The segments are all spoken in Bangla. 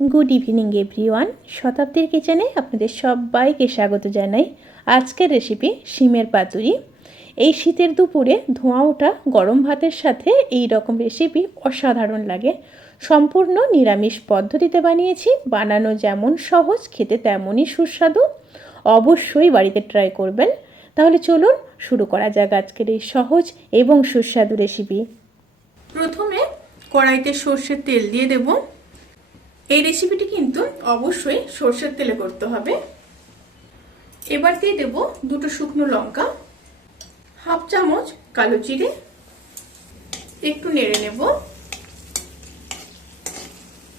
Good evening everyone. শতাব্দীর কিচেনে আপনাদের সবাইকে স্বাগত জানাই। আজকের রেসিপি শিমের পাতুরি। এই শীতের দুপুরে ধোঁয়া ওঠা গরম ভাতের সাথে এই রকম রেসিপি অসাধারণ লাগে। সম্পূর্ণ নিরামিষ পদ্ধতিতে বানিয়েছি, বানানো যেমন সহজ, খেতে তেমনই সুস্বাদু। অবশ্যই বাড়িতে ট্রাই করবেন। তাহলে চলুন শুরু করা যাক আজকের এই সহজ এবং সুস্বাদু রেসিপি। প্রথমে কড়াইতে সর্ষের তেল দিয়ে দেব। এই রেসিপিটি কিন্তু অবশ্যই সর্ষের তেলে করতে হবে। এবার দিয়ে দেব দুটো শুকনো লঙ্কা, হাফ চামচ কালো জিরে, একটু নেড়ে নেব।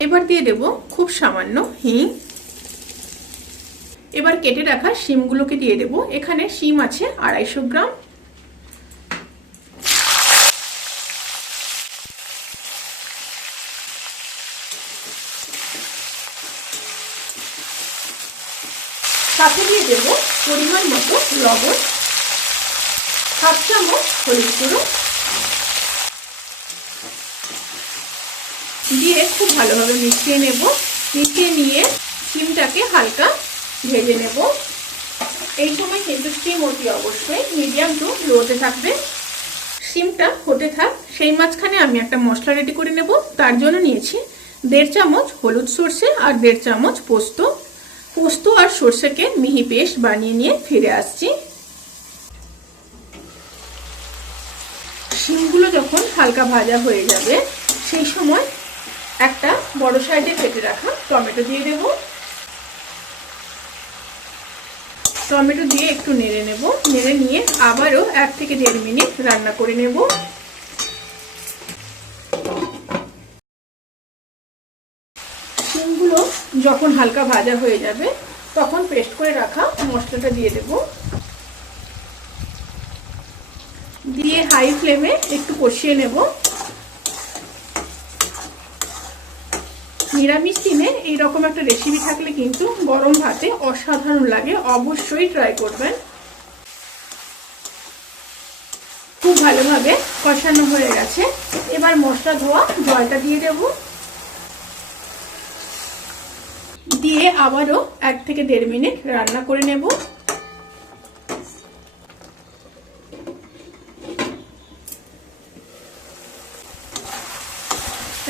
এবার দিয়ে দেব খুব সামান্য হিং। এবার কেটে রাখা শিমগুলোকে দিয়ে দেব। এখানে শিম আছে 250 গ্রাম। সাথে দিয়ে দেব পরিমাণ মতো লবণ, হাফ চামচ হলুদ গুঁড়ো দিয়ে খুব ভালোভাবে মিশিয়ে নেব। মিশিয়ে নিয়ে শিমটাকে হালকা ভেজে নেব। এই সময় কিন্তু শিম অতি অবশ্যই মিডিয়াম টু লোতে থাকবে। শিমটা হতে থাক, সেই মাঝখানে আমি একটা মশলা রেডি করে নেব। তার জন্য নিয়েছি 1.5 চামচ হলুদ সর্ষে আর 1.5 চামচ পোস্ত। পোস্ত আর সর্ষেকে মিহি পেস্ট বানিয়ে নিয়ে ফিরে আসছি। শিমগুলো যখন হালকা ভাজা হয়ে যাবে, সেই সময় একটা বড় সাইজে কেটে রাখা টমেটো দিয়ে দেব। টমেটো দিয়ে একটু নেড়ে নেব। নেড়ে নিয়ে আবারও 1 থেকে 1.5 মিনিট রান্না করে নেব। শিমগুলো যখন হালকা ভাজা হয়ে যাবে, তখন পেস্ট করে রাখা মশলাটা দিয়ে দেব। দিয়ে হাই ফ্লেমে একটু কষিয়ে নেব। নিরামিষ দিনে এইরকম একটা রেসিপি থাকলে কিন্তু গরম ভাতে অসাধারণ লাগে। অবশ্যই ট্রাই করবেন। খুব ভালোভাবে কষানো হয়ে গেছে। এবার মশলা ধোয়া জলটা দিয়ে দেব। দিয়ে আবারও 1 থেকে 1.5 মিনিট রান্না করে নেব।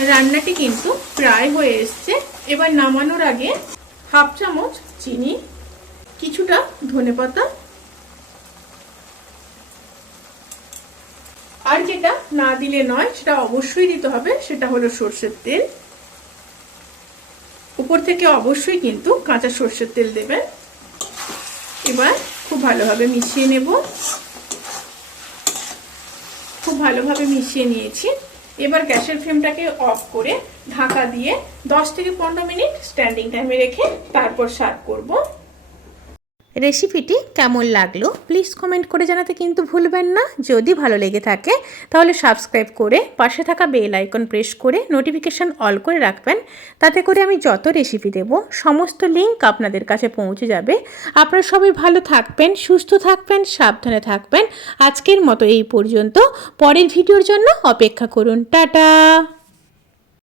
রান্নাটি কিন্তু প্রায় হয়ে এসছে। এবার নামানোর আগে হাফ চামচ চিনি, কিছুটা ধনেপাতা, আর যেটা না দিলে নয় সেটা অবশ্যই দিতে হবে, সেটা হলো সর্ষের তেল। উপর থেকে অবশ্যই কিন্তু কাঁচা সর্ষের তেল দেবেন। এবার খুব ভালোভাবে মিশিয়ে নেব। খুব ভালোভাবে মিশিয়ে নিয়েছি। এবার গ্যাসের ফ্লেমটাকে অফ করে ঢাকা দিয়ে 10 থেকে 15 মিনিট স্ট্যান্ডিং টাইমে রেখে তারপর সার্ভ করব। রেসিপিটি কেমন লাগলো প্লিজ কমেন্ট করে জানাতে কিন্তু ভুলবেন না। যদি ভালো লেগে থাকে তাহলে সাবস্ক্রাইব করে পাশে থাকা বেল আইকন প্রেস করে নোটিফিকেশান অল করে রাখবেন। তাতে করে আমি যত রেসিপি দেব সমস্ত লিঙ্ক আপনাদের কাছে পৌঁছে যাবে। আপনারা সবাই ভালো থাকবেন, সুস্থ থাকবেন, সাবধানে থাকবেন। আজকের মতো এই পর্যন্ত। পরের ভিডিওর জন্য অপেক্ষা করুন। টাটা।